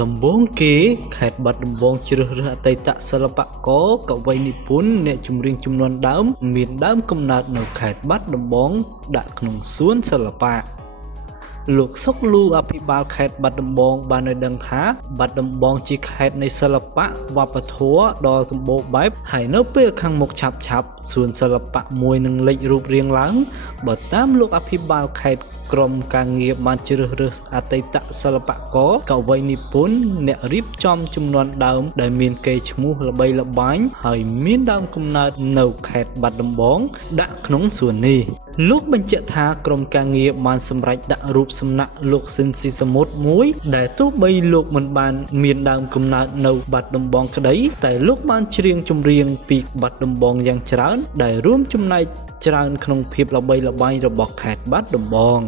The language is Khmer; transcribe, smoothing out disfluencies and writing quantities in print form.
ដំបូងគេខេត្តបាត់ដំបងជ្រើសរើសអតីតសិល្បករកវីនិពន្ធអ្នកចម្រៀងចំនួនដើមមានដើមកំណើតនៅខេត្តបាត់ដំបងដាក់ក្នុងសួនសិល្បៈលោកសុកលូអភិបាលខេត្តបាត់ដំបងបានឲ្យដឹងថាបាត់ដំបងជាខេត្តនៃសិល្បៈវប្បធម៌ដ៏សម្បូរបែបហើយនៅពេលខាងមុខឆាប់សួនសិល្បៈមួយនឹងលេចរូបរាងឡើងបើតាមលោកអភិបាលខេត្តក្រុមការងារបានជ្រើសរើសអតីតសិល្បករកវីនិពន្ធអ្នករៀបចំចំនួនដើមដែលមានកេរ្តិ៍ឈ្មោះល្បីល្បាញហើយមានដើមកំណើតនៅខេត្តបាត់ដំបងដាក់ក្នុងសួននេះលោកបញ្ជាក់ថាក្រុមការងារបានសម្រេចដាក់រូបសំណាកលោកស៊ិនស៊ីសមុទ្រមួយដែលទោះបីលោកមិនបានមានដើមកំណើតនៅបាត់ដំបងក្តីតែលោកបានច្រៀងចម្រៀងពីបាត់ដំបងយ៉ាងច្រើនដែលរួមចំណែកច្រើនក្នុងភាពល្បីល្បាញរបស់ខេត្តបាត់ដំបង